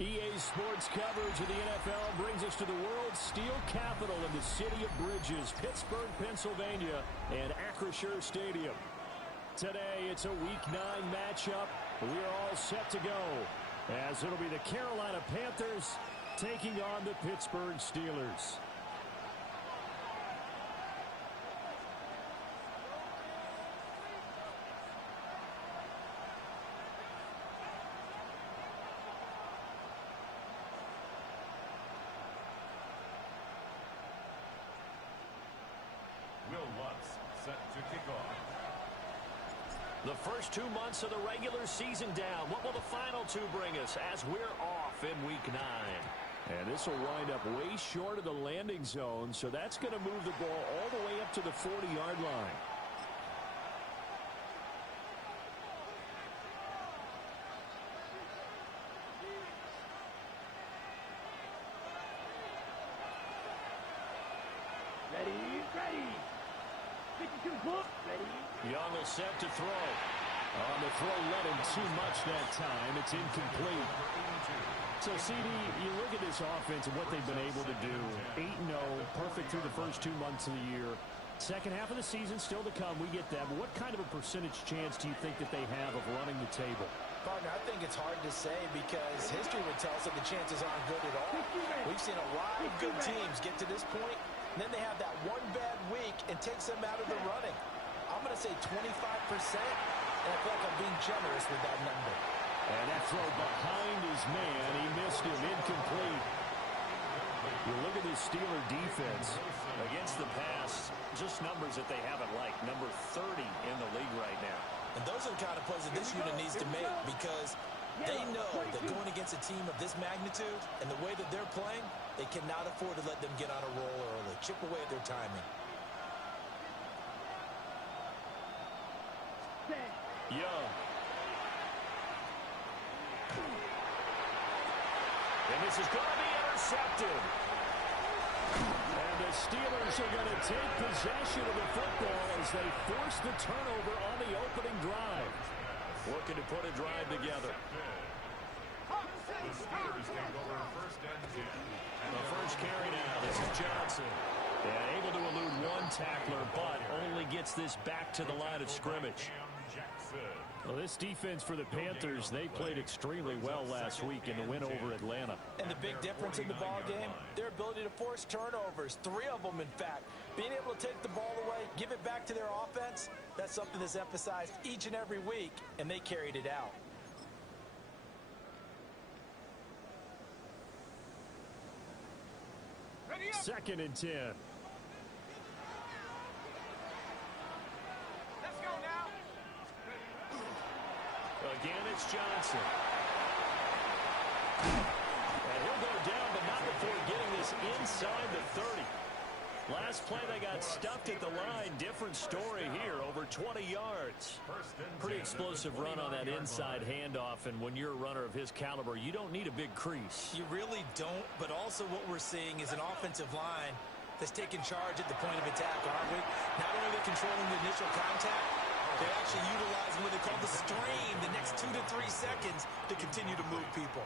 EA Sports coverage of the NFL brings us to the world's steel capital in the city of Bridges, Pittsburgh, Pennsylvania, and Acrisure Stadium. Today, it's a Week 9 matchup. We are all set to go, as it'll be the Carolina Panthers taking on the Pittsburgh Steelers. Set to kick off. The first 2 months of the regular season down. What will the final two bring us as we're off in Week 9? And this will wind up way short of the landing zone, so that's going to move the ball all the way up to the 40-yard line. Ready. Young will set to throw. On the throw, led him too much that time. It's incomplete. So, CD, you look at this offense and what they've been able to do. 8-0, perfect through the first 2 months of the year. Second half of the season still to come. We get that. But what kind of a percentage chance do you think that they have of running the table? Partner, I think it's hard to say because history would tell us that the chances aren't good at all. We've seen a lot of good teams get to this point, and then they have that one bad week and takes them out of the running. I'm going to say 25%, and I feel like I'm being generous with that number. And that throw behind his man. He missed him. Incomplete. You look at this Steeler defense. Against the pass, just numbers that they haven't liked. Number 30 in the league right now. And those are the kind of plays that this unit needs to make because they know that going against a team of this magnitude and the way that they're playing, they cannot afford to let them get on a roll early. Chip away at their timing. Young. And this is going to be intercepted. And the Steelers are going to take possession of the football as they force the turnover on the opening drive. Looking to put a drive together. The Steelers take over first and 10. The first carry now. This is Johnson. Yeah, able to elude one tackler, but only gets this back to the line of scrimmage. Well, this defense for the Panthers, they played extremely well last week in the win over Atlanta. And the big difference in the ball game, their ability to force turnovers, 3 of them in fact. Being able to take the ball away, give it back to their offense, that's something that's emphasized each and every week, and they carried it out. Second and 10. Let's go now. Again, it's Johnson. And he'll go down, but not before getting this inside the 30. Last play, they got stuffed at the line. Different story here, over 20 yards. Pretty explosive run on that inside handoff, and when you're a runner of his caliber, you don't need a big crease. You really don't, but also what we're seeing is an offensive line that's taking charge at the point of attack, aren't we? Not only are they controlling the initial contact, they're actually utilizing what they call the strain the next 2 to 3 seconds to continue to move people.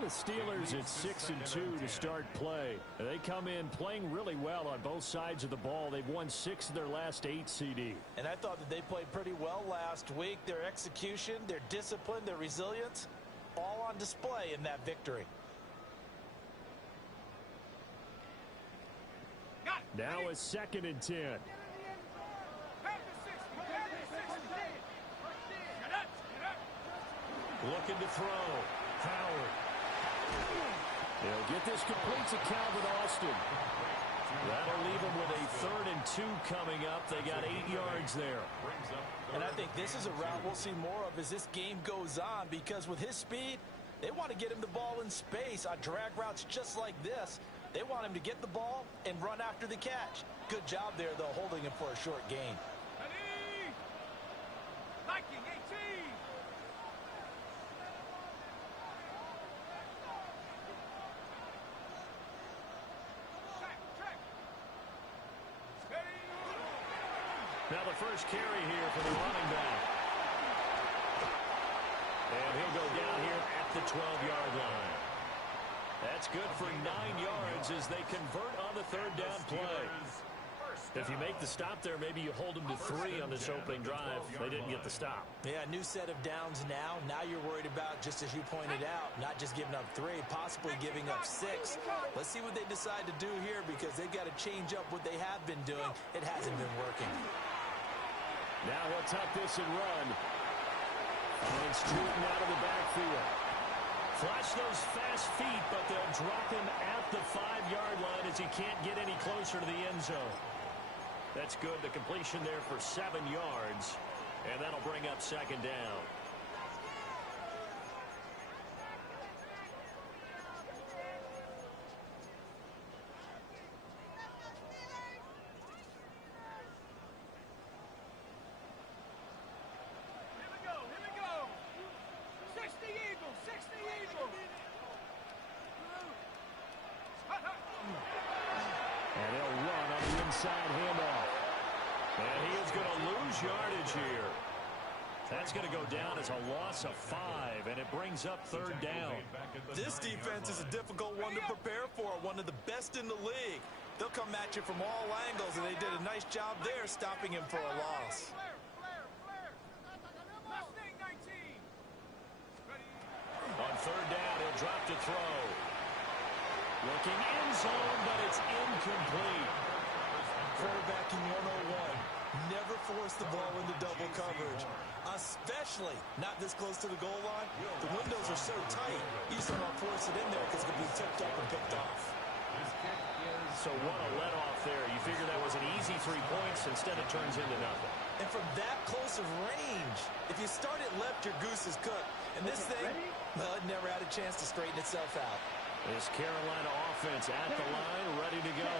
The Steelers at 6-2 to start play. They come in playing really well on both sides of the ball. They've won 6 of their last 8, CD. And I thought that they played pretty well last week. Their execution, their discipline, their resilience, all on display in that victory. Now a 2nd and 10. Looking to throw. Howard. They'll get this complete to Calvin Austin. That'll leave them with a 3rd and 2 coming up. They got 8 yards there. And I think this is a route we'll see more of as this game goes on, because with his speed, they want to get him the ball in space on drag routes just like this. They want him to get the ball and run after the catch. Good job there, though, holding him for a short gain. Viking 18. Now the first carry here for the running back. And he'll go down here at the 12-yard line. That's good for 9 yards as they convert on the third down play. If you make the stop there, maybe you hold them to 3 on this opening drive. They didn't get the stop. Yeah, new set of downs now. Now you're worried about, just as you pointed out, not just giving up 3, possibly giving up 6. Let's see what they decide to do here because they've got to change up what they have been doing. It hasn't been working. Now he'll tuck this and run. Finds Newton out of the backfield. Flash those fast feet, but they'll drop him at the 5-yard line as he can't get any closer to the end zone. That's good. The completion there for 7 yards, and that'll bring up second down. Here we go. 60 Eagles, 60 Eagles. And he'll run on the inside handoff. And he is going to lose yardage here. That's going to go down as a loss of 5, and it brings up third down. This defense is a difficult one to prepare for, one of the best in the league. They'll come at you from all angles, and they did a nice job there stopping him for a loss. On third down, he'll drop to throw. Looking end zone, but it's incomplete. Quarterbacking 101. Never force the ball into double coverage, especially not this close to the goal line. The windows are so tight, you just don't want to force it in there because it could be tipped up and picked off. So what a let-off there. You figure that was an easy 3 points. Instead, it turns into nothing. And from that close of range, if you start it left, your goose is cooked. And this thing, well, it never had a chance to straighten itself out. This Carolina offense at the line, ready to go.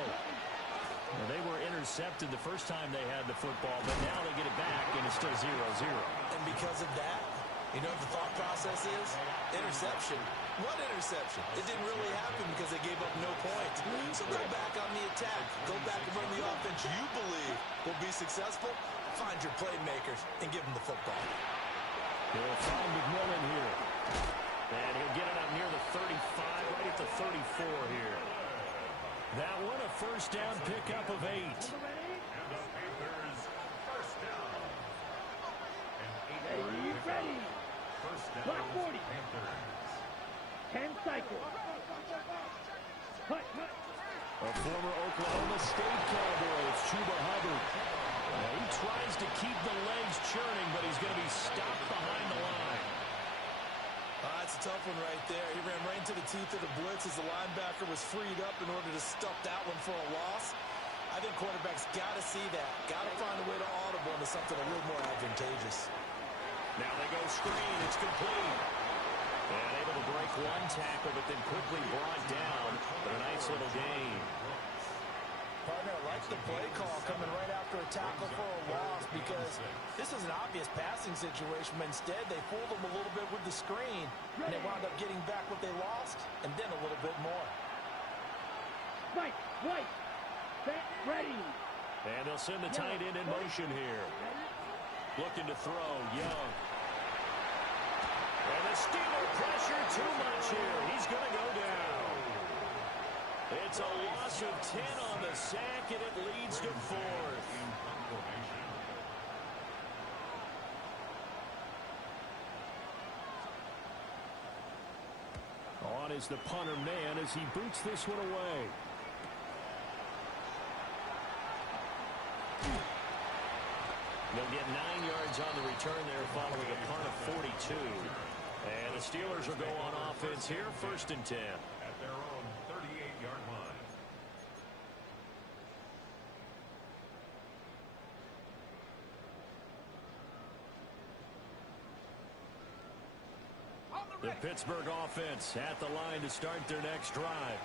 Well, they were intercepted the first time they had the football, but now they get it back, and it's still 0-0. And because of that, you know what the thought process is? Interception. What interception? It didn't really happen because they gave up no points. So go back on the attack. Go back and run the offense you believe will be successful. Find your playmakers and give them the football. He'll find McMillan here. And he'll get it up near the 35, right at the 34 here. That one a first down pickup of 8. And the Panthers first down. Ready. First down. Clock 40. Panthers. 10 cycles. Cut. A former Oklahoma State Cowboy, it's Chuba Hubbard. Now he tries to keep the legs churning, but he's going to be stopped behind the line. That's a tough one right there. He ran right into the teeth of the blitz as the linebacker was freed up in order to stuff that one for a loss. I think quarterbacks got to see that. Got to find a way to audible into something a little more advantageous. Now they go screen. It's complete. And able to break one tackle, but then quickly brought down. But a nice little gain. Partner, I like the play call coming right after a tackle for a loss because this is an obvious passing situation, but instead they fooled them a little bit with the screen, and they wound up getting back what they lost, and then a little bit more. Right. Set. Ready. And they'll send the tight end in motion here. Looking to throw, Young. And the Steeler pressure too much here. He's going to go down. It's a loss of 10 on the sack, and it leads to 4th. On is the punter man as he boots this one away. They'll get 9 yards on the return there following a punt of 42. And the Steelers will go on offense here, 1st and 10. At their own 38-yard line. The Pittsburgh offense at the line to start their next drive.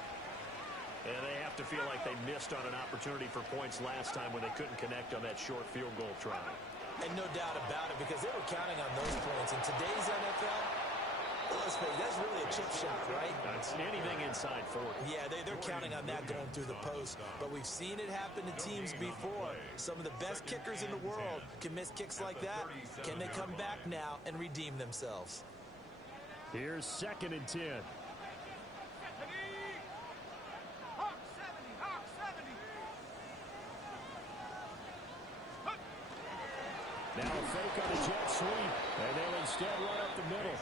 And they have to feel like they missed on an opportunity for points last time when they couldn't connect on that short field goal try. And no doubt about it, because they were counting on those points. In today's NFL, let's face it, that's really a chip shot, right? That's anything inside 40. Yeah, they're counting on that going through the post. But we've seen it happen to teams before. Some of the best kickers in the world can miss kicks like that. Can they come back now and redeem themselves? Here's 2nd and 10. Now a fake on a jet sweep, and they'll instead run up the middle.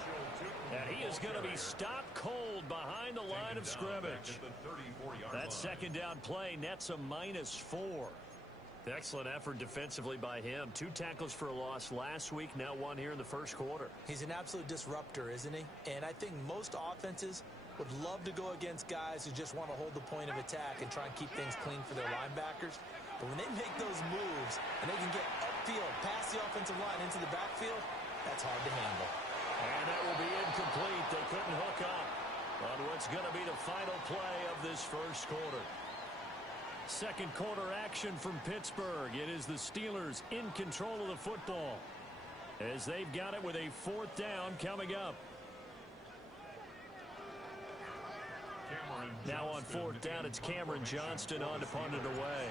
And he is going to be stopped cold behind the line of scrimmage. That second down play nets a -4. Excellent effort defensively by him. 2 tackles for a loss last week, now 1 here in the first quarter. He's an absolute disruptor, isn't he? And I think most offenses would love to go against guys who just want to hold the point of attack and try and keep things clean for their linebackers. But when they make those moves and they can get upfield, past the offensive line into the backfield, that's hard to handle. And that will be incomplete. They couldn't hook up on what's going to be the final play of this first quarter. Second quarter action from Pittsburgh. It is the Steelers in control of the football as they've got it with a 4th down coming up. Now on 4th down, it's Cameron Johnston on to punt it away.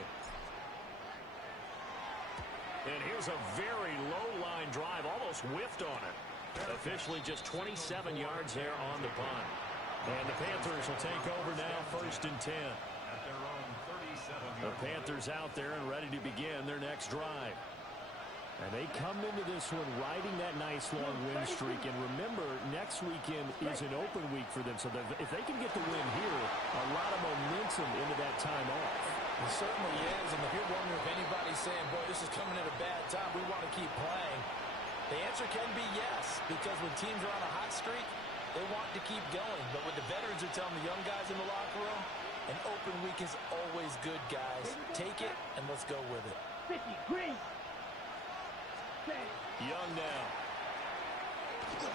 And here's a very low-line drive, almost whiffed on it. Officially just 27 yards there on the punt. And the Panthers will take over now, 1st and 10. The Panthers out there and ready to begin their next drive. And they come into this one riding that nice long win streak. And remember, next weekend is an open week for them. So if they can get the win here, a lot of momentum into that time off. It certainly is. And if you're wondering if anybody's saying, boy, this is coming at a bad time, we want to keep playing, the answer can be yes. Because when teams are on a hot streak, they want to keep going. But what the veterans are telling the young guys in the locker room, an open week is always good, guys. Take it, and let's go with it. 50, green. Young now.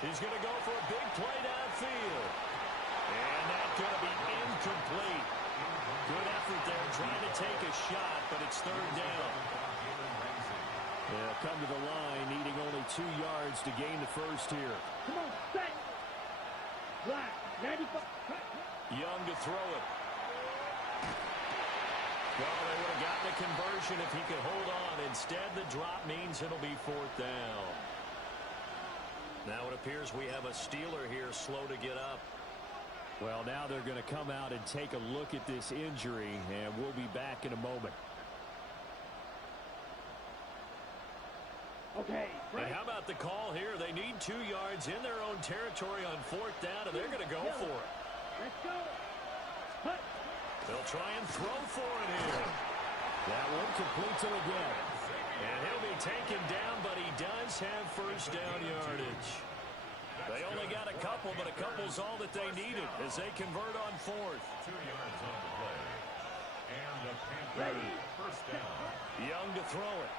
He's going to go for a big play downfield. And that's going to be incomplete. Good effort there trying to take a shot, but it's 3rd down. They'll come to the line needing only 2 yards to gain the first here. Come on, set. Black, 95. Young to throw it. Well, they would have gotten a conversion if he could hold on. Instead, the drop means it'll be 4th down. Now it appears we have a Steeler here slow to get up. Well, now they're going to come out and take a look at this injury, and we'll be back in a moment. Okay. And how about the call here? They need 2 yards in their own territory on 4th down, and they're going to go for it. Let's go. Hut. They'll try and throw for it here. That one completes him again. And he'll be taken down, but he does have 1st down yardage. They only got a couple, but a couple's all that they needed as they convert on 4th. 2 yards on the play. And the Panthers, Ready. 1st down. Young to throw it.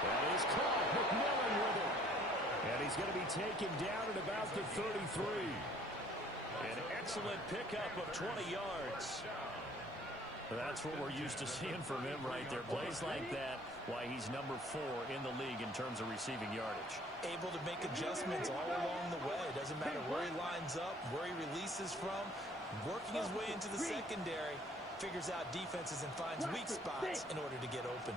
That is caught. McMillan with it. And he's going to be taken down at about the 33. An excellent pickup of 20 yards. That's what we're used to seeing from him right there. Plays like that, why he's number 4 in the league in terms of receiving yardage. Able to make adjustments all along the way. Doesn't matter where he lines up, where he releases from. Working his way into the secondary. Figures out defenses and finds weak spots in order to get open.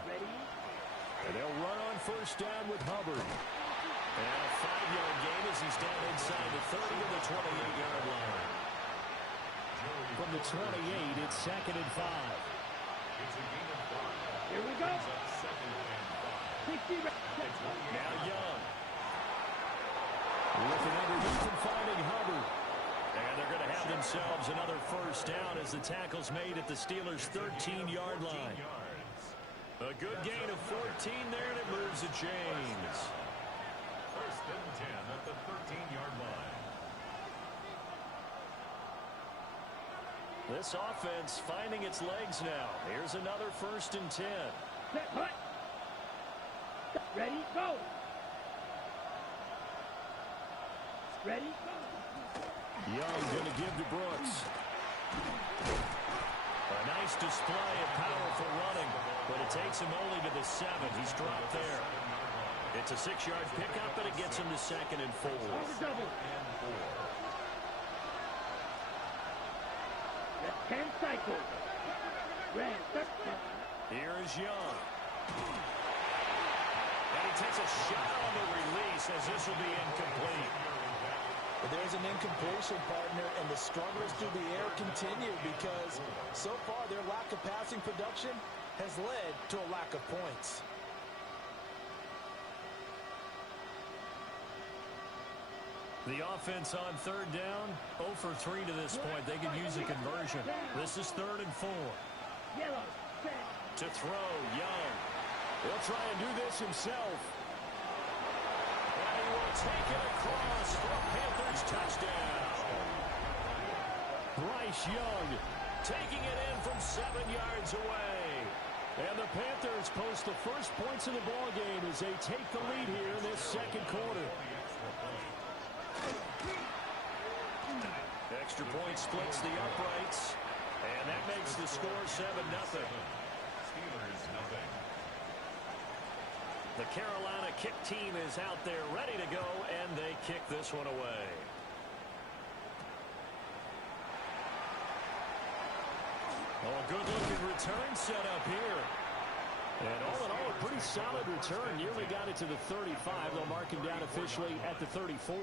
And they'll run on 1st down with Hubbard. And a 5-yard gain as he's down inside the 30 to the 28-yard line. From the 28, it's 2nd and 5. It's a gain of 5. Here we go. It's up 2nd and 5. 60. Now Young. Looking underneath and finding Hubbard. And they're going to have themselves another 1st down as the tackle's made at the Steelers' 13-yard line. A good gain of 14 there, and it moves the chains. 1st and 10 at the 13-yard line. This offense finding its legs now. Here's another 1st and 10. Set, hut. Ready, go. Ready, go. Young going to give to Brooks. A nice display of powerful running, but it takes him only to the 7. He's dropped there. It's a 6-yard pickup, and it gets him to 2nd and 4. Double. 10 cycles. Red. Here is Young. And he takes a shot on the release as this will be incomplete. But there's an incompletion, partner, and the struggles through the air continue because so far their lack of passing production has led to a lack of points. The offense on third down, 0 for 3 to this point. They could use a conversion. This is 3rd and 4. To throw, Young. He'll try and do this himself. And he will take it across for a Panthers touchdown. Bryce Young taking it in from 7 yards away. And the Panthers post the first points of the ballgame as they take the lead here in this second quarter. Extra point splits the uprights, and that makes the score 7-0. The Carolina kick team is out there ready to go, and they kick this one away. Oh, a good-looking return set up here. And all in all, a pretty solid return. Nearly got it to the 35. They'll mark him down officially at the 34.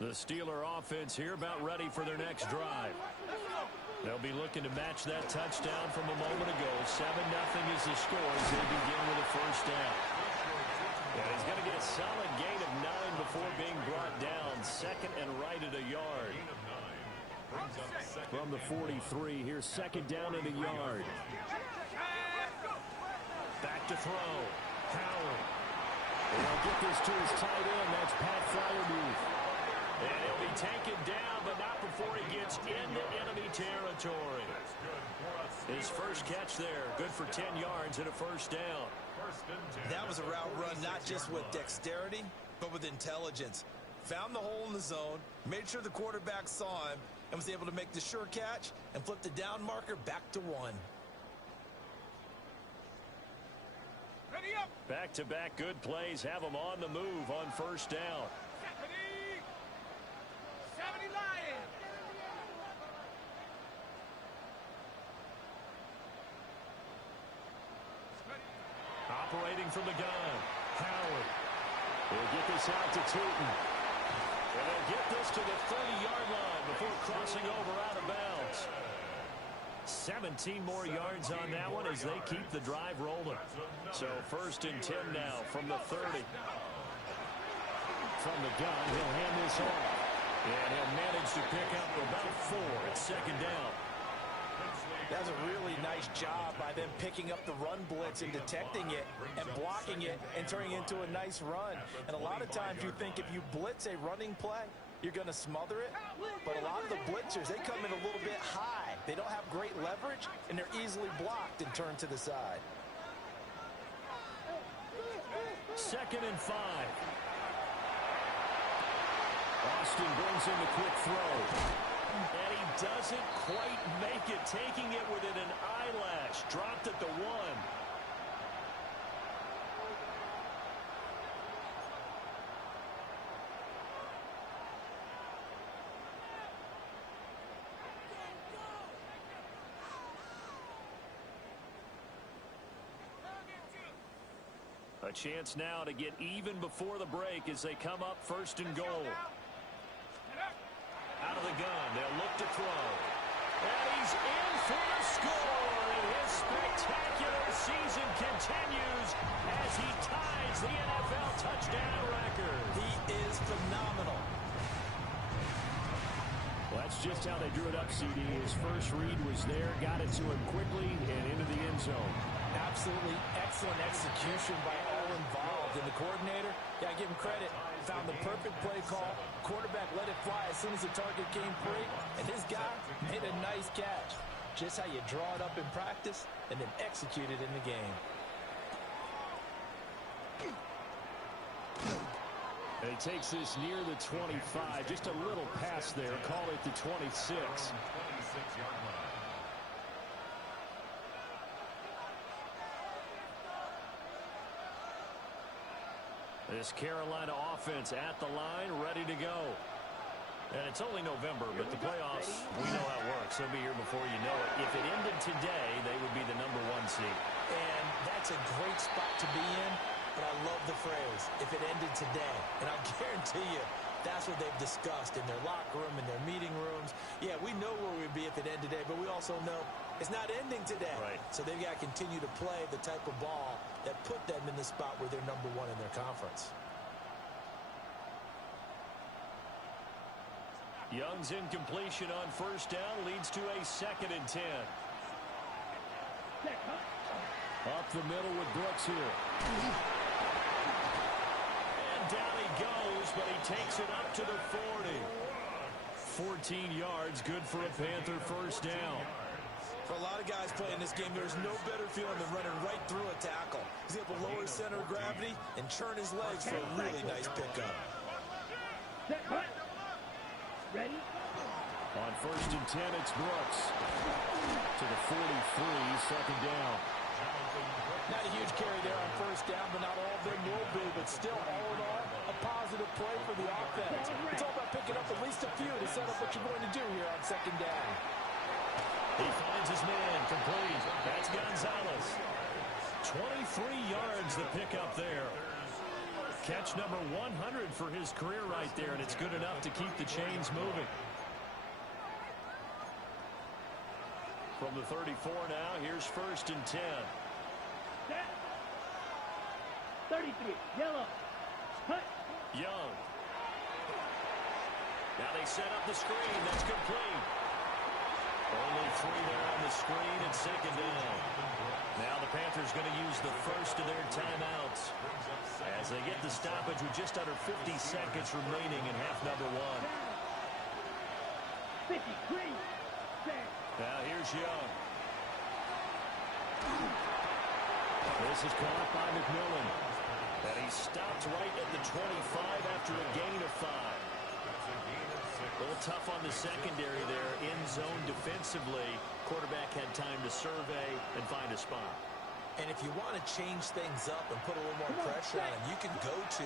The Steeler offense here about ready for their next drive. They'll be looking to match that touchdown from a moment ago. 7-0 is the score as they begin with a first down. And he's going to get a solid gain of 9 before being brought down. 2nd and right at a yard. From the 43, here's 2nd down at a yard. Back to throw. Howard. They'll get this to his tight end. That's Pat Freiermuth. And he'll be taken down, but not before he gets into enemy territory. His first catch there, good for 10 yards and a first down. That was a route run not just with dexterity, but with intelligence. Found the hole in the zone, made sure the quarterback saw him, and was able to make the sure catch and flip the down marker back to 1. Ready up. Back-to-back good plays have him on the move on first down. 70 Lions. Operating from the gun, Howard. They'll get this out to Tootin. And they'll get this to the 30-yard line before crossing over out of bounds. 17 more yards on that one as they keep the drive rolling. So 1st and 10 now from the 30. From the gun, he'll hand this off. And he'll manage to pick up about 4 at 2nd down. That was a really nice job by them picking up the run blitz and detecting it and blocking it and turning it into a nice run. And a lot of times you think if you blitz a running play, you're going to smother it. But a lot of the blitzers, they come in a little bit high. They don't have great leverage, and they're easily blocked and turned to the side. 2nd and 5. Austin brings in the quick throw. And he doesn't quite make it, taking it within an eyelash. Dropped at the 1. A chance now to get even before the break as they come up 1st and goal. Out of the gun, they'll look to throw. And he's in for the score. And his spectacular season continues as he ties the NFL touchdown record. He is phenomenal. Well, that's just how they drew it up, CD. His first read was there, got it to him quickly, and into the end zone. Absolutely excellent execution by all involved. And the coordinator, yeah, give him credit, found the perfect play call. Quarterback let it fly as soon as the target came free, and his guy made a nice catch. Just how you draw it up in practice and then execute it in the game. And he takes this near the 25, just a little past there, call it the 26. This Carolina offense at the line, ready to go. And it's only November, but the playoffs, we know how it works. They'll be here before you know it. If it ended today, they would be the #1 seed. And that's a great spot to be in, but I love the phrase, if it ended today. And I guarantee you, that's what they've discussed in their locker room, in their meeting rooms. Yeah, we know where we'd be if it ended today, but we also know it's not ending today. Right. So they've got to continue to play the type of ball that put them in the spot where they're #1 in their conference. Young's incompletion on first down leads to a 2nd and 10. Up the middle with Brooks here. And down he goes, but he takes it up to the 40. 14 yards, good for a Panther first down. For a lot of guys playing this game, there's no better feeling than running right through a tackle. He's able to lower his center of gravity and churn his legs for a really nice pickup. Ready? On first and 10, it's Brooks. To the 43, 2nd down. Not a huge carry there on first down, but not all of them will be. But still, all in all, a positive play for the offense. It's all about picking up at least a few to set up what you're going to do here on 2nd down. He finds his man, complete. That's Gonzalez. 23 yards the pickup there. Catch number 100 for his career right there, and it's good enough to keep the chains moving. From the 34 now, here's first and 10. 33, yellow. Cut. Young. Now they set up the screen. That's complete. Only 3 there on the screen and 2nd down. Now the Panthers going to use the first of their timeouts as they get the stoppage with just under 50 seconds remaining in half number 1. 53. Now here's Young. This is caught by McMillan. And he stopped right at the 25 after a gain of 5. A little tough on the secondary there. In zone defensively. Quarterback had time to survey and find a spot. And if you want to change things up and put a little more pressure on him, you can go to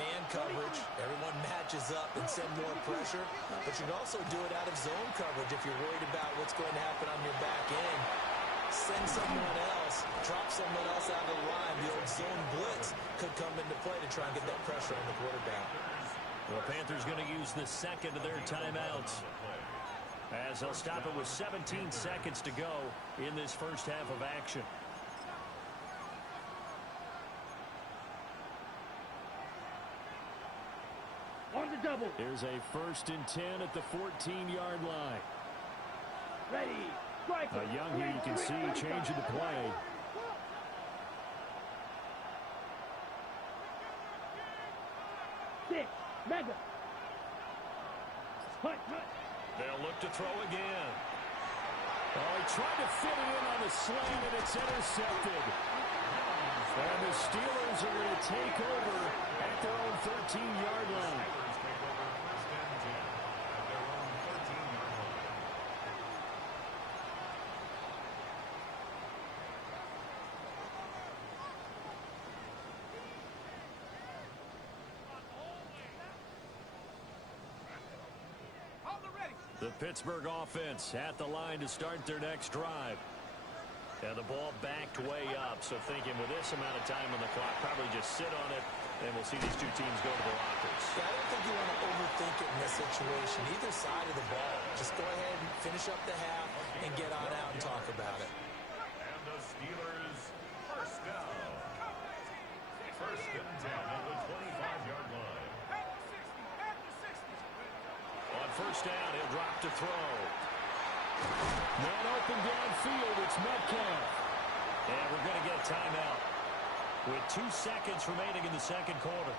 man coverage. Everyone matches up and send more pressure. But you can also do it out of zone coverage if you're worried about what's going to happen on your back end. Send someone else, drop someone else out of the line. The old zone blitz could come into play to try and get that pressure on the quarterback. The Panthers going to use the second of their timeouts as they'll stop it with 17 seconds to go in this first half of action. On the double. Here's a first and 10 at the 14-yard line. Ready. Strike. Young here, you can see, changing the play. Six. Mega. Hut. They'll look to throw again. Oh, he tried to fit it in on the slant, and it's intercepted. And the Steelers are going to take over at their own 13-yard line. The Pittsburgh offense at the line to start their next drive. And the ball backed way up, so thinking with this amount of time on the clock, probably just sit on it, and we'll see these two teams go to the lockers. Yeah, I don't think you want to overthink it in this situation. Either side of the ball. Just go ahead and finish up the half and get on out and talk about it. And the Steelers first down. First and 10 at the 25-yard line. On first down, he'll drop to throw. Man open downfield, it's Metcalf. And we're going to get a timeout with 2 seconds remaining in the second quarter.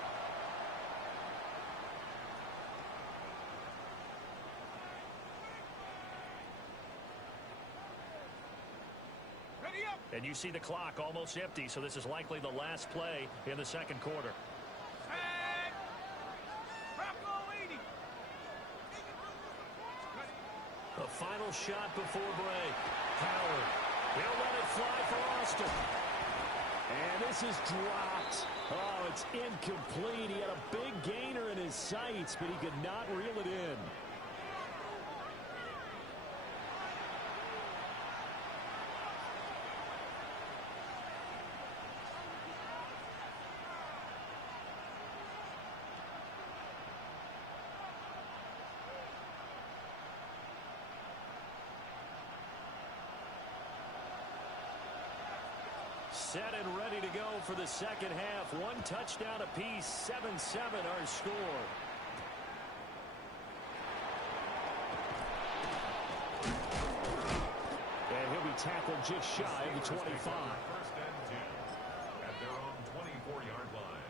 Ready up. And you see the clock almost empty, so this is likely the last play in the second quarter. Tag. Bravo 80. The final shot before break. Howard. He'll let it fly for Austin. And this is dropped. Oh, it's incomplete. He had a big gainer in his sights, but he could not reel it in. Set and ready to go for the second half. One touchdown apiece, 7-7 our score. And he'll be tackled just shy of the 25. First and 10 at their own 24-yard line.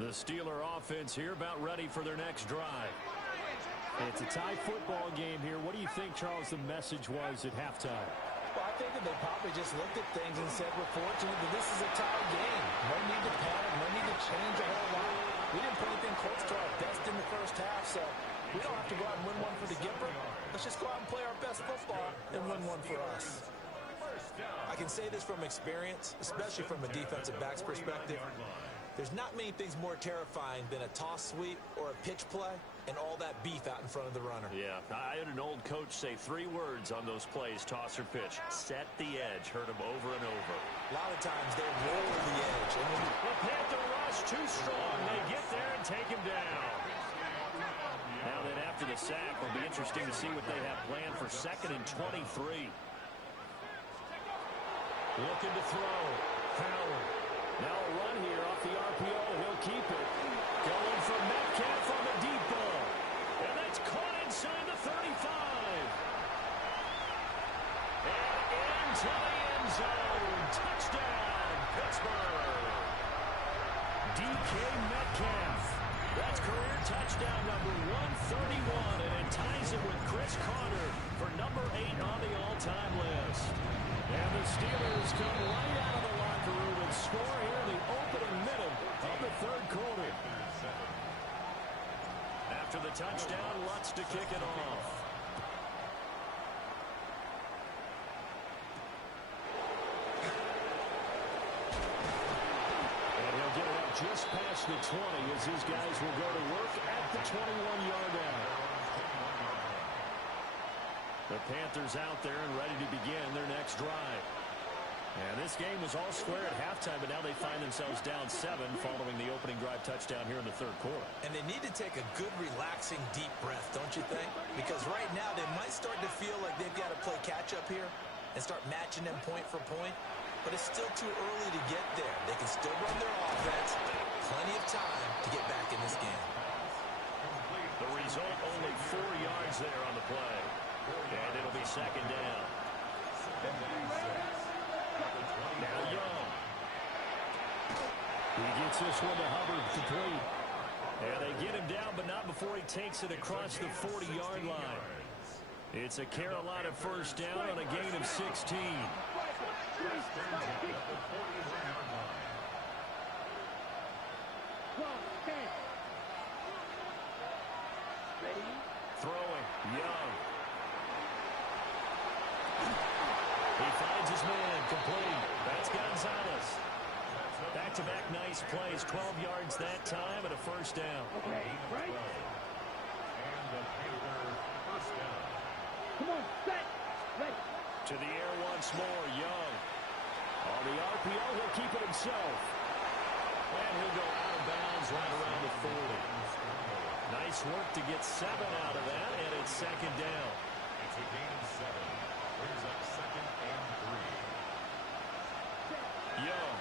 The Steeler offense here about ready for their next drive. It's a tie football game here. What do you think, Charles, the message was at halftime? Well, I think that they probably just looked at things and said, we're fortunate that this is a tie game. No need to panic, no need to change a whole lot. We didn't put anything close to our best in the first half, so we don't have to go out and win one for the Gipper. Let's just go out and play our best football and win one for us. I can say this from experience, especially from a defensive back's perspective. There's not many things more terrifying than a toss sweep or a pitch play and all that beef out in front of the runner. Yeah, I had an old coach say 3 words on those plays, toss or pitch. Set the edge. Heard him over and over. A lot of times they roll the edge. And the Panther rush too strong. They get there and take him down. Now then, after the sack, it'll be interesting to see what they have planned for 2nd and 23. Looking to throw. Howard. Now a run here off the RPO. He'll keep it. Going for Metcalf on the deep ball. And that's caught inside the 35. And into the end zone. Touchdown, Pittsburgh. DK Metcalf. That's career touchdown number 131. And it ties it with Chris Carter for number 8 on the all-time list. And the Steelers come right out of the locker room and score here in the opening minute of the 3rd quarter. After the touchdown, Lutz to kick it off. And he'll get it up just past the 20 as his guys will go to work at the 21-yard line. The Panthers out there and ready to begin their next drive. And this game was all square at halftime, but now they find themselves down 7 following the opening drive touchdown here in the 3rd quarter. And they need to take a good, relaxing, deep breath, don't you think? Because right now they might start to feel like they've got to play catch-up here and start matching them point for point. But it's still too early to get there. They can still run their offense. Plenty of time to get back in this game. The result, only 4 yards there on the play. And it'll be 2nd down. Now Young. He gets this one to Hubbard complete. And they get him down, but not before he takes it across the 40-yard line. It's a Carolina first down on a gain of 16. Throwing, Young. He finds his man, complete. That's Gonzalez. Back-to-back nice plays, 12 yards that time and a first down. Okay, right? And the Panther first down. Come on, set, ready. To the air once more, Young. On the RPO, he'll keep it himself. And he'll go out of bounds right around the 40. Nice work to get 7 out of that, and it's 2nd down. It's a gain of 7. Brings up 2nd and 3. Young.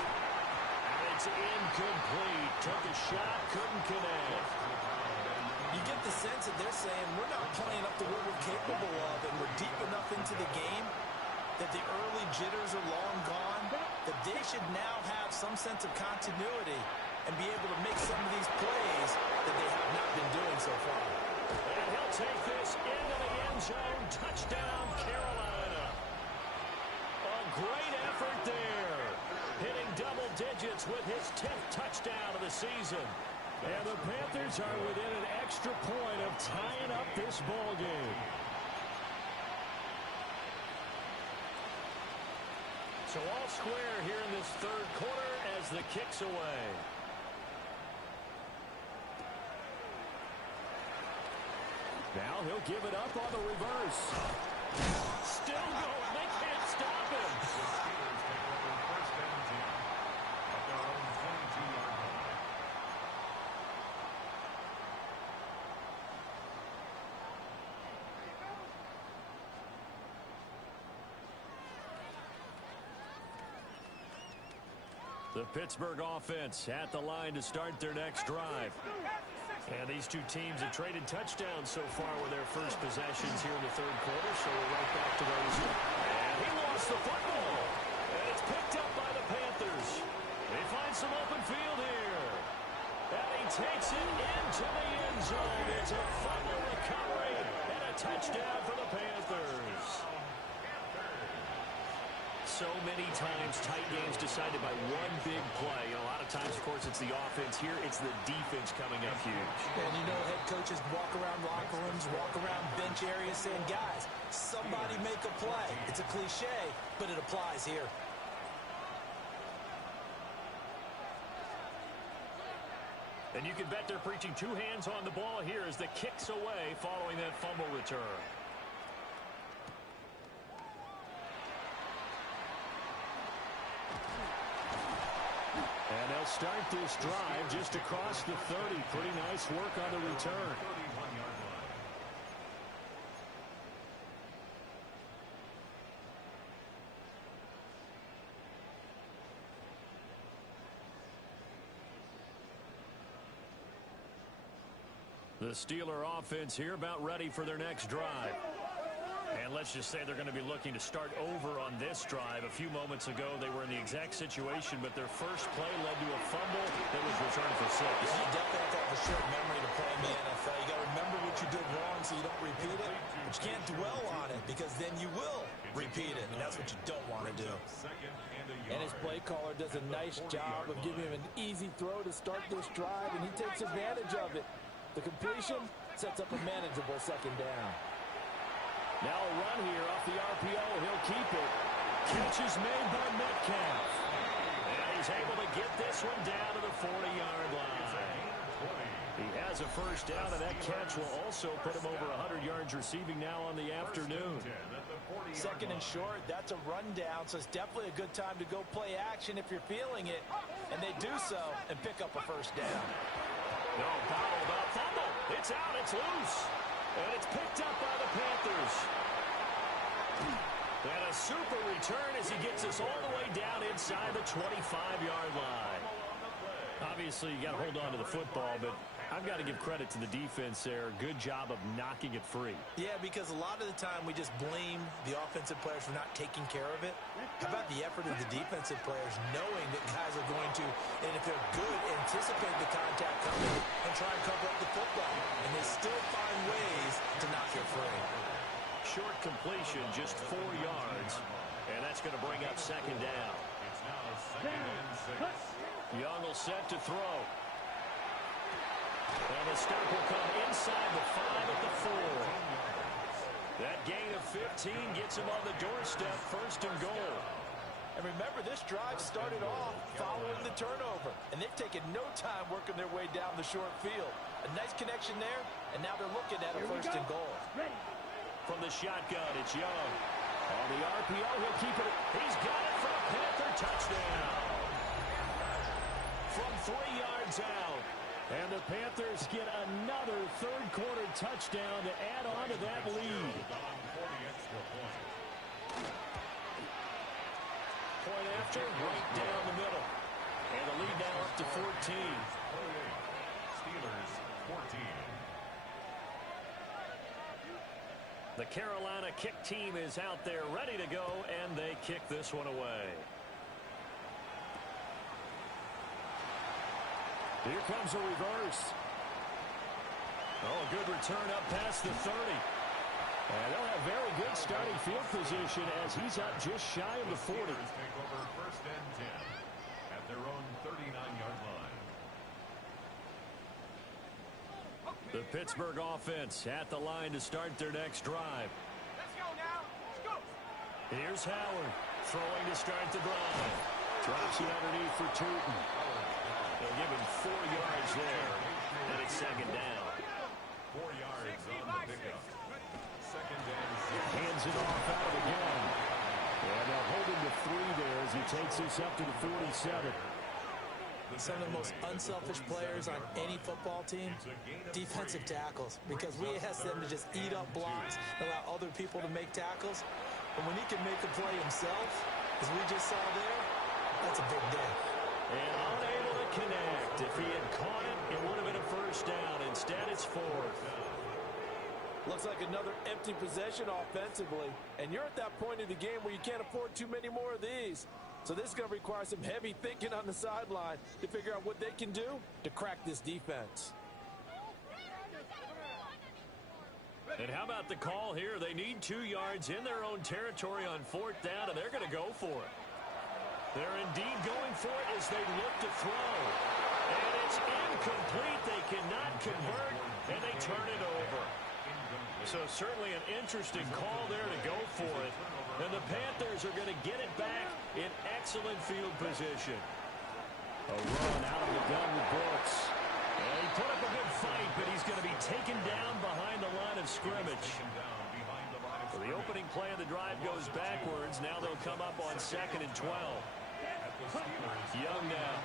And it's incomplete. Took a shot, couldn't connect. You get the sense that they're saying we're not playing up to what we're capable of, and we're deep enough into the game that the early jitters are long gone, that they should now have some sense of continuity and be able to make some of these plays that they have not been doing so far. And he'll take this into the end zone. Touchdown, Carolina. A great effort there. Hitting double digits with his 10th touchdown of the season. And the Panthers are within an extra point of tying up this ball game. So all square here in this third quarter as the kick's away. Now he'll give it up on the reverse. Still going. They can't stop him. The Steelers take over first and 10 at their own 22-yard line. The Pittsburgh offense at the line to start their next drive. And these two teams have traded touchdowns so far with their first possessions here in the third quarter, so we're right back to where we started. And he lost the football. And it's picked up by the Panthers. They find some open field here. And he takes it into the end zone. It's a fumble recovery and a touchdown for the Panthers. So many times tight games decided by one big play. A lot of times, of course, it's the offense. Here, it's the defense coming up huge. And you know, head coaches walk around locker rooms, walk around bench areas saying, guys, somebody make a play. It's a cliche, but it applies here. And you can bet they're preaching two hands on the ball here as the kick's away following that fumble return. And they'll start this drive just across the 30. Pretty nice work on the return. 31-yard line. The Steeler offense here about ready for their next drive. And let's just say they're going to be looking to start over on this drive. A few moments ago, they were in the exact situation, but their first play led to a fumble that was returned for 6. Yeah, you definitely have to have a short memory to play in the NFL. You got to remember what you did wrong so you don't repeat it, but you can't dwell on it because then you will repeat it, and that's what you don't want to do. Second and a And his yard. play caller does a nice job of giving him an easy throw to start this drive, and he takes advantage of it. The completion sets up a manageable second down. Now a run here off the RPO. He'll keep it. Catch is made by Metcalf. And he's able to get this one down to the 40-yard line. He has a first down, and that catch will also put him over 100 yards receiving now on the afternoon. Second and short, that's a rundown, so it's definitely a good time to go play action if you're feeling it. And they do so and pick up a first down. No, foul about fumble. It's out. It's loose. And it's picked up by the Panthers. And a super return as he gets us all the way down inside the 25-yard line. Obviously, you got to hold on to the football, but I've got to give credit to the defense there. Good job of knocking it free. Yeah, because a lot of the time we just blame the offensive players for not taking care of it. How about the effort of the defensive players knowing that guys are going to, and if they're good, anticipate the contact coming and try and cover up the football. And they still find ways to knock it free. Short completion, just 4 yards. And that's going to bring up second down. It's now second and 6. Young will set to throw. And the stop will come inside the 5 at the 4. That gain of 15 gets him on the doorstep, first and goal. And remember, this drive started off following the turnover. And they've taken no time working their way down the short field. A nice connection there, and now they're looking at a first and goal. From the shotgun, it's Young. On the RPO, he'll keep it. He's got it for a Panther touchdown. From 3 yards out. And the Panthers get another third-quarter touchdown to add on to that lead. Point after, right down the middle. And the lead now up to 14. Steelers 14. The Carolina kick team is out there ready to go, and they kick this one away. Here comes a reverse. Oh, a good return up past the 30. And they'll have very good starting field position as he's up just shy of the 40. Steelers take over first and 10 at their own 39-yard line. The Pittsburgh offense at the line to start their next drive. Let's go now. Let's go. Here's Howard. throwing to start the drive. Drops it underneath for Tootin. They'll give him 4 yards there. And it's second down. 4 yards on the pickup. Second and 6. Hands it off out of the gun. And they'll hold him to 3 there as he takes this up to the 47. Some of the most unselfish players on any football team, defensive tackles, because we ask them to just eat up blocks, allow other people to make tackles. But when he can make a play himself, as we just saw there, that's a big day. And unable to connect. If he had caught it, it would have been a first down. Instead, it's 4th. Looks like another empty possession offensively. And you're at that point in the game where you can't afford too many more of these. So this is going to require some heavy thinking on the sideline to figure out what they can do to crack this defense. And how about the call here? They need 2 yards in their own territory on 4th down, and they're going to go for it. They're indeed going for it as they look to throw. And it's incomplete. They cannot convert, and they turn it over. So certainly an interesting call there to go for it. And the Panthers are going to get it back in excellent field position. A run out of the gun with Brooks. And he put up a good fight, but he's going to be taken down behind the line of scrimmage. So the opening play of the drive goes backwards. Now they'll come up on 2nd and 12. Young now.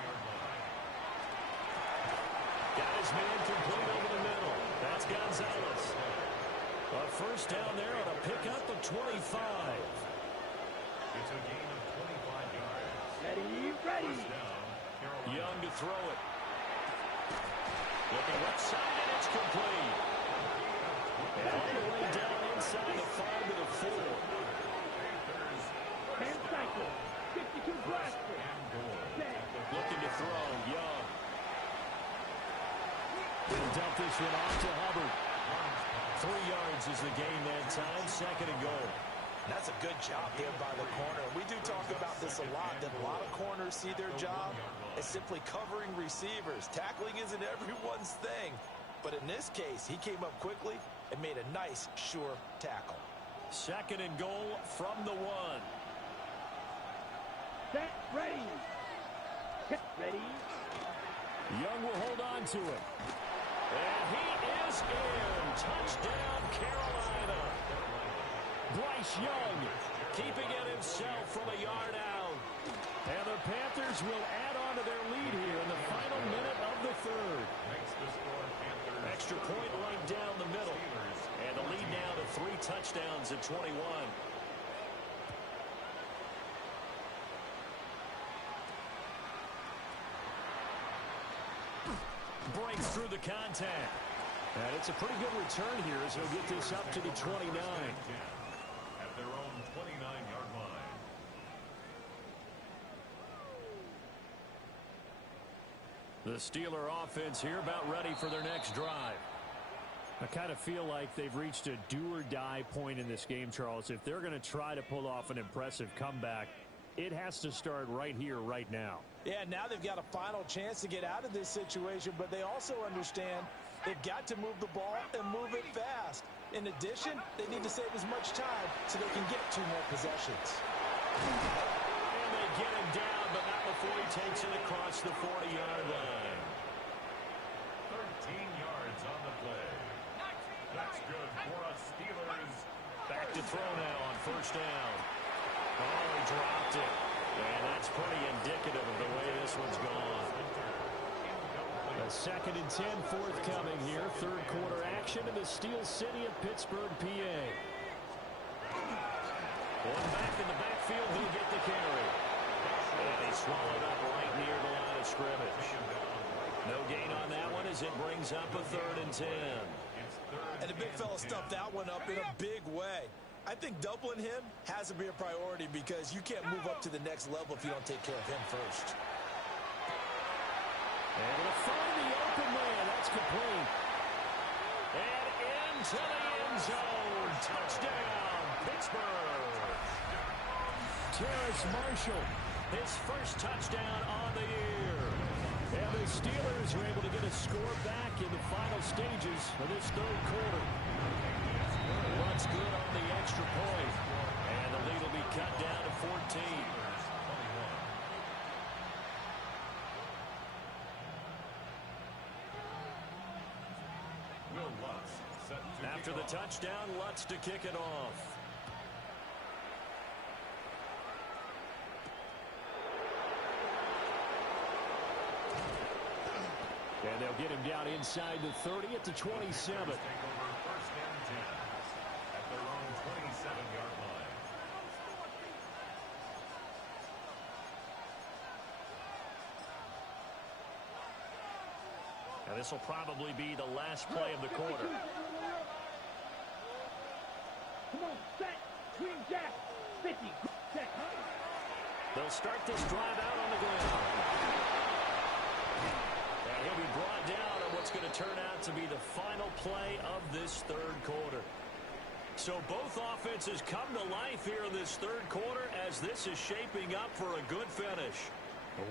Got his man complete over the middle. That's Gonzalez. A first down there on a pickup of 25. It's a gain of 25 yards. Ready. Young to throw it. Looking left side, and it's complete. And all the way down inside the 5 to the 4. Hand cycle. 52 blaster. Looking to throw. Young. They'll dump this one off to Hubbard. 3 yards is the gain that time. 2nd and goal. That's a good job there by the corner. We do talk about this a lot, that a lot of corners see their job as simply covering receivers. Tackling isn't everyone's thing. But in this case, he came up quickly and made a nice, sure tackle. 2nd and goal from the 1. Set. Ready. Hit. Ready. Young will hold on to it. And he is in. Touchdown, Carolina. Bryce Young keeping it himself from a yard out. And the Panthers will add on to their lead here in the final minute of the 3rd. Extra point right down the middle. And the lead now to 3 touchdowns at 21. Breaks through the contact. And it's a pretty good return here as he'll get this up to the 29. At their own 29-yard line. The Steeler offense here about ready for their next drive. I kind of feel like they've reached a do-or-die point in this game, Charles. If they're going to try to pull off an impressive comeback, it has to start right here, right now. Yeah, now they've got a final chance to get out of this situation, but they also understand they've got to move the ball and move it fast. In addition, they need to save as much time so they can get 2 more possessions. And they get him down, but not before he takes it across the 40-yard line. 13 yards on the play. That's good for us Steelers. Back to throw now on 1st down. Oh, he dropped it. And that's pretty indicative of the way this one's gone. A 2nd and 10 forthcoming here. 3rd quarter action in the Steel City of Pittsburgh, PA. One back in the backfield, he'll get the carry. And he swallowed up right near the line of scrimmage. No gain on that one as it brings up a 3rd and 10. And the big fella stuffed that one up in a big way. I think doubling him has to be a priority because you can't move up to the next level if you don't take care of him first. Able to find the open man. That's complete. And into the end zone. Touchdown, Pittsburgh. Terrace Marshall, his first touchdown on the year. And the Steelers are able to get a score back in the final stages of this 3rd quarter. Runs good on the extra point. And the lead will be cut down to 14. After the touchdown, Lutz to kick it off. And they'll get him down inside the 30 at the 27. First and 10 at their own 27-yard line. Now this will probably be the last play of the quarter. Come on, set, swing jack, 50, set. They'll start this drive out on the ground. And he'll be brought down on what's going to turn out to be the final play of this third quarter. So both offenses come to life here in this third quarter as this is shaping up for a good finish.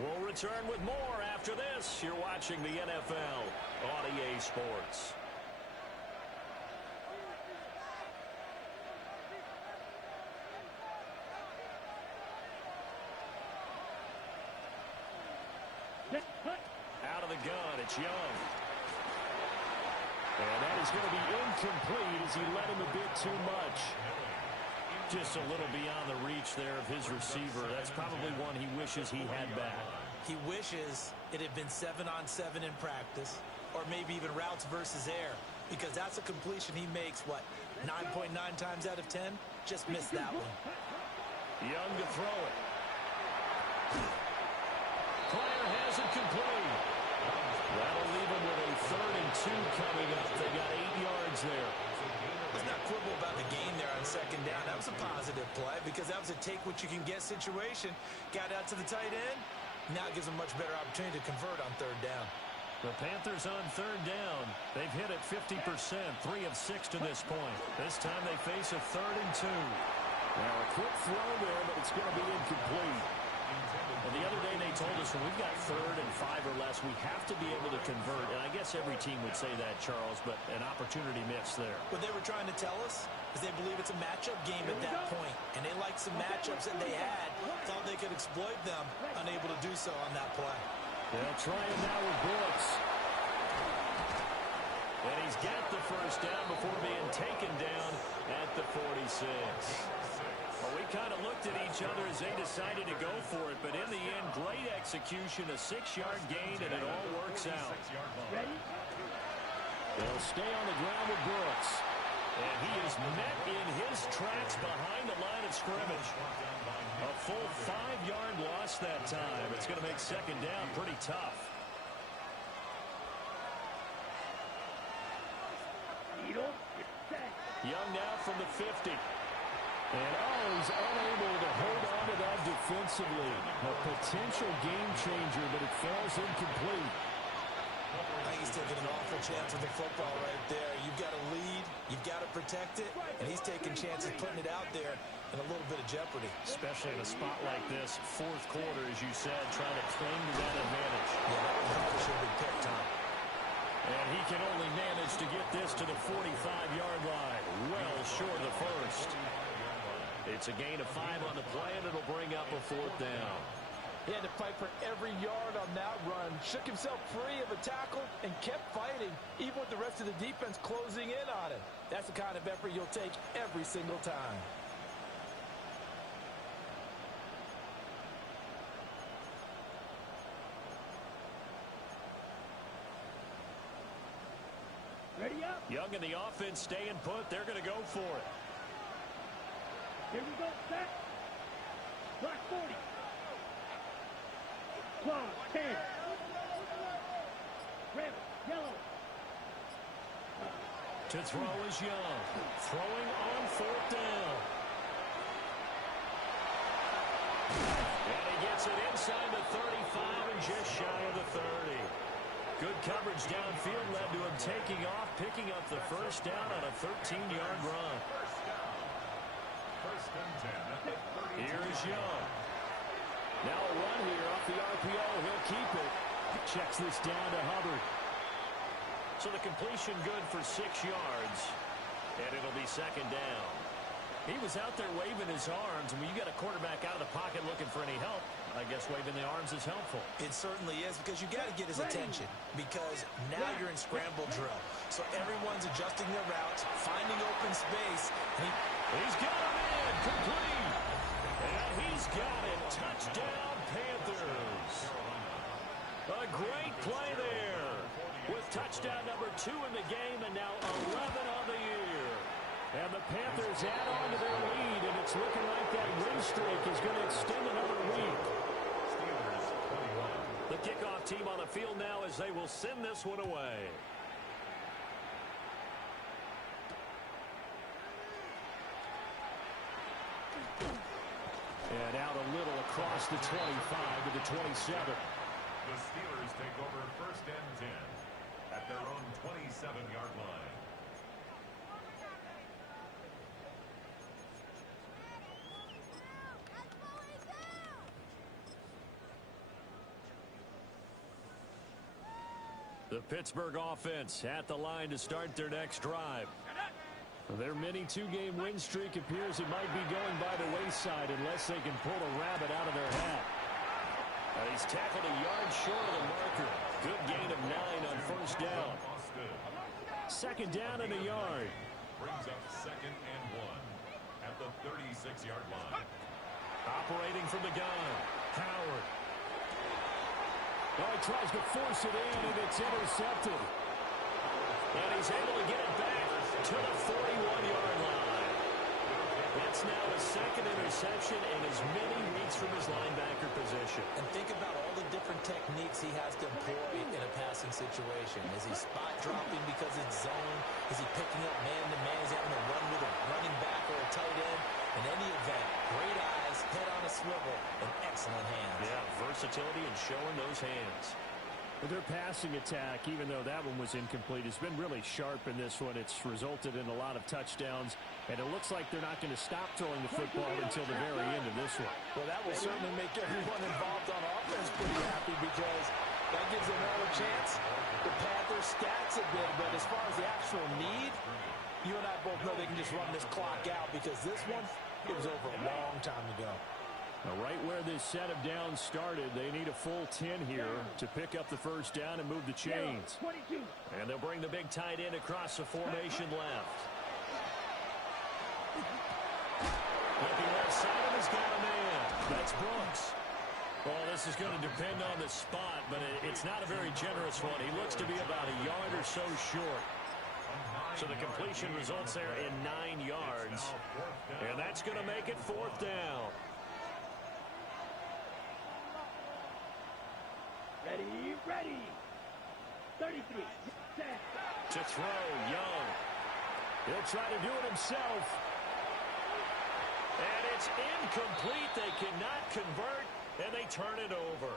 We'll return with more after this. You're watching the NFL on EA Sports. Out of the gun, it's Young. And that is going to be incomplete as he led him a bit too much. Just a little beyond the reach there of his receiver. That's probably one he wishes he had back. He wishes it had been 7-on-7 in practice, or maybe even routes versus air, because that's a completion he makes, what, 9.9 times out of 10? Just missed that one. Young to throw it. Pryor has it complete. That'll leave him with a 3rd and 2 coming up. They got 8 yards there. Let's not quibble about the gain there on second down. That was a positive play because that was a take-what-you-can-get situation. Got out to the tight end. Now it gives them much better opportunity to convert on 3rd down. The Panthers on 3rd down. They've hit it 50%, 3 of 6 to this point. This time they face a 3rd and 2. Now a quick throw there, but it's going to be incomplete. And the other day they told us when we've got 3rd and 5 or less, we have to be able to convert. And I guess every team would say that, Charles, but an opportunity missed there. What they were trying to tell us is they believe it's a matchup game at that point. And they liked some matchups that they had, thought they could exploit them, unable to do so on that play. They'll try it now with Brooks. And he's got the first down before being taken down at the 46. Well, we kind of looked at each other as they decided to go for it, but in the end, great execution, a 6-yard gain, and it all works out. They'll stay on the ground with Brooks. And he is met in his tracks behind the line of scrimmage. A full 5-yard loss that time. It's going to make second down pretty tough. Young now from the 50. And he's unable to hold on to that defensively. A potential game changer, but it falls incomplete. I think he's taking an awful chance with the football right there. You've got to lead, you've got to protect it, and he's taking chances putting it out there in a little bit of jeopardy. Especially in a spot like this, 4th quarter, as you said, trying to cling to that advantage. Yeah, that probably should have been picked on. And he can only manage to get this to the 45-yard line. Well short of the first. It's a gain of 5 on the play, and it'll bring up a 4th down. He had to fight for every yard on that run. Shook himself free of a tackle and kept fighting, even with the rest of the defense closing in on him. That's the kind of effort you'll take every single time. Ready up. Young and the offense staying put. They're going to go for it. Here we go, set. Black 40. Claw, 10. Red, yellow. To throw is Young. Throwing on 4th down. And he gets it inside the 35 and just shy of the 30. Good coverage downfield led to him taking off, picking up the first down on a 13-yard run. First and 10. Here is Young. Now a run here off the RPO. He'll keep it. Checks this down to Hubbard. So the completion good for 6 yards. And it'll be second down. He was out there waving his arms, and when you got a quarterback out of the pocket looking for any help, I guess waving the arms is helpful. It certainly is, because you got to get his attention, because now you're in scramble drill. So everyone's adjusting their routes, finding open space. He's got him in, complete. And he's got it. Touchdown, Panthers. A great play there with touchdown number 2 in the game, and now 11 on the year. And the Panthers add on to their lead, and it's looking like that win streak is going to extend another week. The kickoff team on the field now as they will send this one away. And out a little across the 25 to the 27. The Steelers take over first and 10 at their own 27-yard line. The Pittsburgh offense at the line to start their next drive. Their mini 2-game win streak appears it might be going by the wayside unless they can pull a rabbit out of their hat. He's tackled a yard short of the marker. Good gain of 9 on first down. Second down and a yard. Brings up second and 1 at the 36-yard line. Operating from the gun, Howard. Oh, he tries to force it in, and it's intercepted. And he's able to get it back to the 41-yard line. That's now a second interception in as many weeks from his linebacker position. And think about all the different techniques he has to employ in a passing situation. Is he spot dropping because it's zone? Is he picking up man-to-man? Is he having to run with a running back or a tight end? In any event, great eyes, head on a swivel, and excellent hands. Yeah, versatility and showing those hands. Their passing attack, even though that one was incomplete, has been really sharp in this one. It's resulted in a lot of touchdowns, and it looks like they're not going to stop throwing the football until the very end of this one. Well, that will certainly make everyone involved on offense pretty happy, because that gives them another chance to pad their stats a bit. But as far as the actual need, you and I both know they can just run this clock out, because this one, it was over a long time ago. Right where this set of downs started, they need a full 10 here to pick up the first down and move the chains. And they'll bring the big tight end across the formation left. Looking left side, he's got a man. That's Brooks. Well, this is going to depend on the spot, but it's not a very generous one. He looks to be about a yard or so short. So the completion results there in 9 yards. And that's going to make it 4th down. Ready. 33. To throw, Young. He'll try to do it himself. And it's incomplete. They cannot convert, and they turn it over.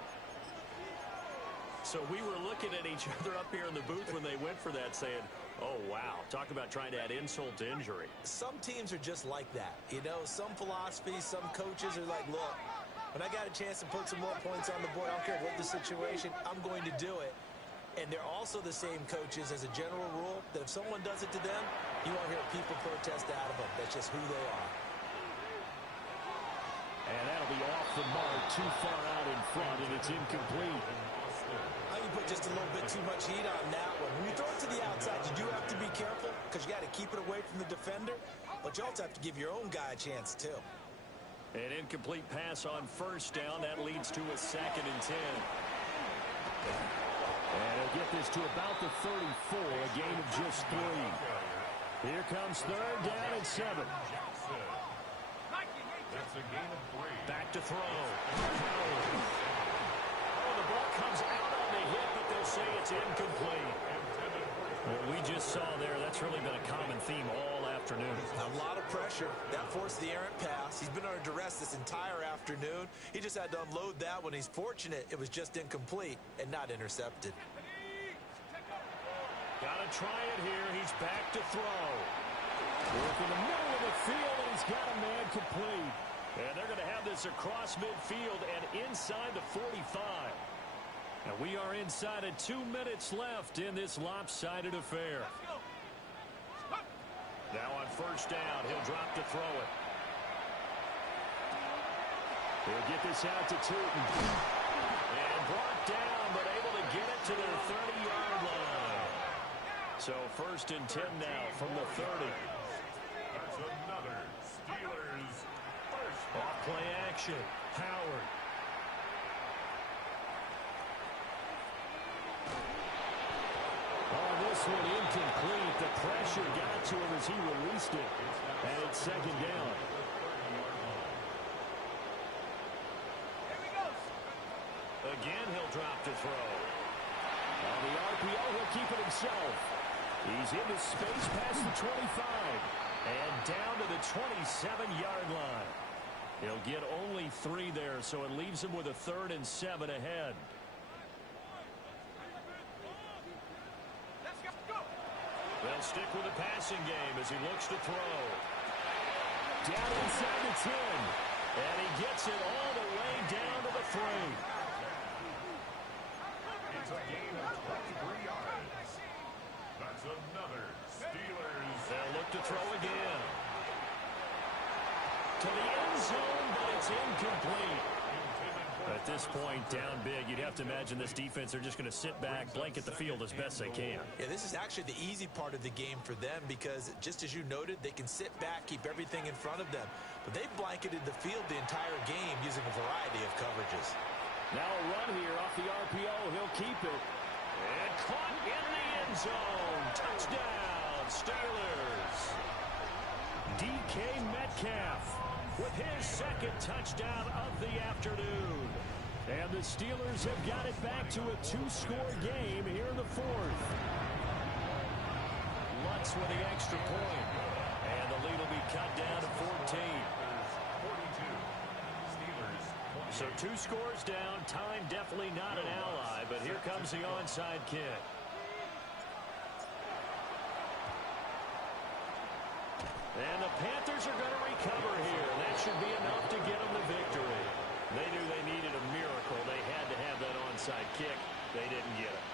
So we were looking at each other up here in the booth when they went for that, saying, oh, wow, talk about trying to add insult to injury. Some teams are just like that. You know, some philosophies, some coaches are like, look, when I got a chance to put some more points on the board, I don't care what the situation, I'm going to do it. And they're also the same coaches as a general rule that if someone does it to them, you won't hear people protest out of them. That's just who they are. And that'll be off the mark, too far out in front, and it's incomplete. I can put just a little bit too much heat on that one. When you throw it to the outside, you do have to be careful, because you got to keep it away from the defender, but you also have to give your own guy a chance, too. An incomplete pass on first down. That leads to a 2nd and 10. And he'll get this to about the 34, a gain of just 3. Here comes 3rd down and 7. That's a gain of 3. Back to throw. Oh, the ball comes out on the hit, but they'll say it's incomplete. What we just saw there, that's really been a common theme all afternoon. A lot of pressure. That forced the errant pass. He's been under duress this entire afternoon. He just had to unload that one. He's fortunate it was just incomplete and not intercepted. Got to try it here. He's back to throw. Work in the middle of the field, and he's got a man complete. And they're going to have this across midfield and inside the 45. And we are inside of 2 minutes left in this lopsided affair. Now on first down, he'll drop to throw it. He'll get this out to Tootin. And brought down, but able to get it to their 30-yard line. So first and 10 now from the 30. That's another Steelers first. Off play action. Howard. Oh, this one incomplete. The pressure got to him as he released it. And it's second down. Again, he'll drop to throw. On the RPO, he'll keep it himself. He's into space past the 25. And down to the 27-yard line. He'll get only 3 there, so it leaves him with a 3rd and 7 ahead. They'll stick with the passing game as he looks to throw. Down inside the 10. And he gets it all the way down to the 3. It's a gain of 23 yards. That's another Steelers. They'll look to throw again. To the end zone, but it's incomplete. At this point, down big, you'd have to imagine this defense, they're just going to sit back, blanket the field as best they can. Yeah, this is actually the easy part of the game for them because, just as you noted, they can sit back, keep everything in front of them. But they've blanketed the field the entire game using a variety of coverages. Now a run here off the RPO. He'll keep it. And caught in the end zone. Touchdown, Steelers. DK Metcalf with his 2nd touchdown of the afternoon. And the Steelers have got it back to a 2-score game here in the 4th. Lutz with the extra point. And the lead will be cut down to 14. 42. Steelers. So 2 scores down. Time definitely not an ally, but here comes the onside kick. And the Panthers are going to recover here. That should be enough to get them the victory. They knew they needed a miracle. They had to have that onside kick. They didn't get it.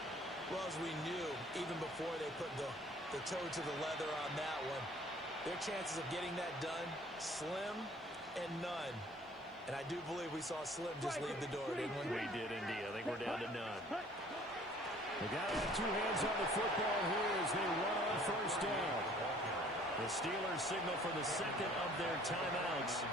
Well, as we knew, even before they put the toe to the leather on that one, their chances of getting that done, slim and none. And I do believe we saw Slim just leave the door, didn't we? We did indeed. I think we're down to none. They got to have 2 hands on the football here as they run on first down. The Steelers signal for the 2nd of their timeouts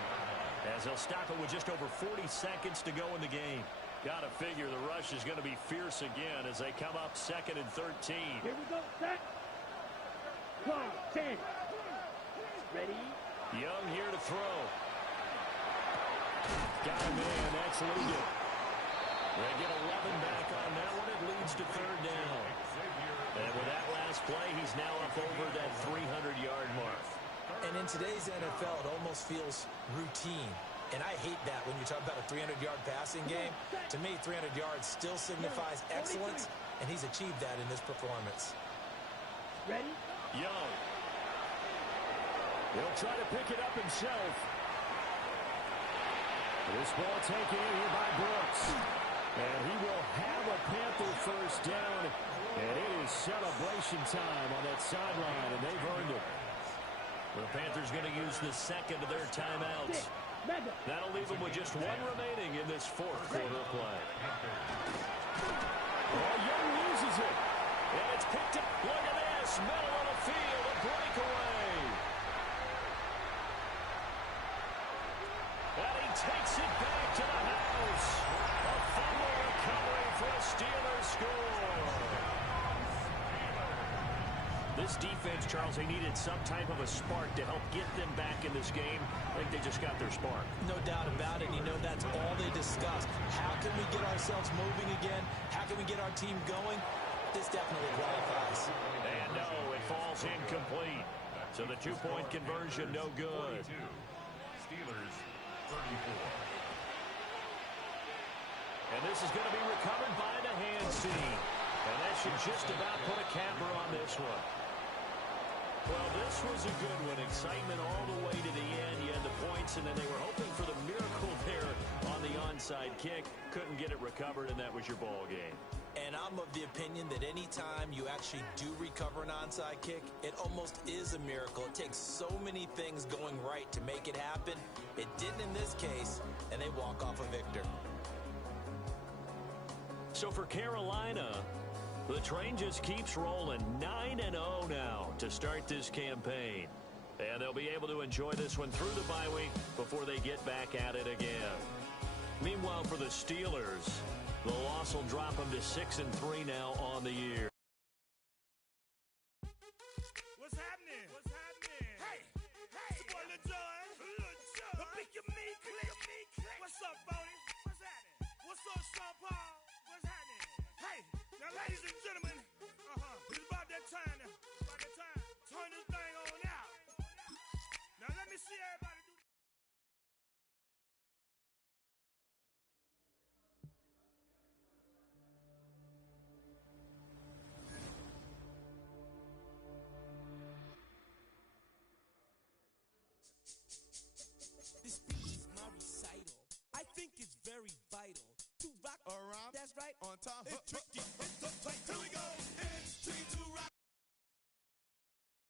as they'll stop it with just over 40 seconds to go in the game. Got to figure the rush is going to be fierce again as they come up 2nd and 13. Here we go, set. 10. Ready? Young here to throw. Got him in. That's Lugan. They get 11 back on that one. It leads to 3rd down. And with that last play, he's now up over that 300-yard mark. And in today's NFL, it almost feels routine. And I hate that when you talk about a 300-yard passing game. To me, 300 yards still signifies excellence, and he's achieved that in this performance. Ready? Young. He'll try to pick it up himself. This ball taken in here by Brooks. And he will have a Panther first down. And it is celebration time on that sideline, and they've earned it. The Panthers going to use the 2nd of their timeouts. That'll leave them with just 1 remaining in this 4th quarter play. Oh, Young loses it. And it's picked up. Look at this. Middle of the field. A breakaway. And he takes it back to the house. A fumble recovery for a Steelers score. This defense, Charles, they needed some type of a spark to help get them back in this game. I think they just got their spark. No doubt about it. You know, that's all they discussed. How can we get ourselves moving again? How can we get our team going? This definitely qualifies. And no, it falls incomplete. So the 2-point conversion, no good. 42. Steelers, 34. And this is going to be recovered by the hands team. And that should just about put a capper on this one. Well, this was a good one. Excitement all the way to the end. You had the points, and then they were hoping for the miracle there on the onside kick. Couldn't get it recovered, and that was your ball game. And I'm of the opinion that any time you actually do recover an onside kick, it almost is a miracle. It takes so many things going right to make it happen. It didn't in this case, and they walk off a victor. So for Carolina, the train just keeps rolling. 9-0 now to start this campaign. And they'll be able to enjoy this one through the bye week before they get back at it again. Meanwhile, for the Steelers, the loss will drop them to 6-3 now on the year.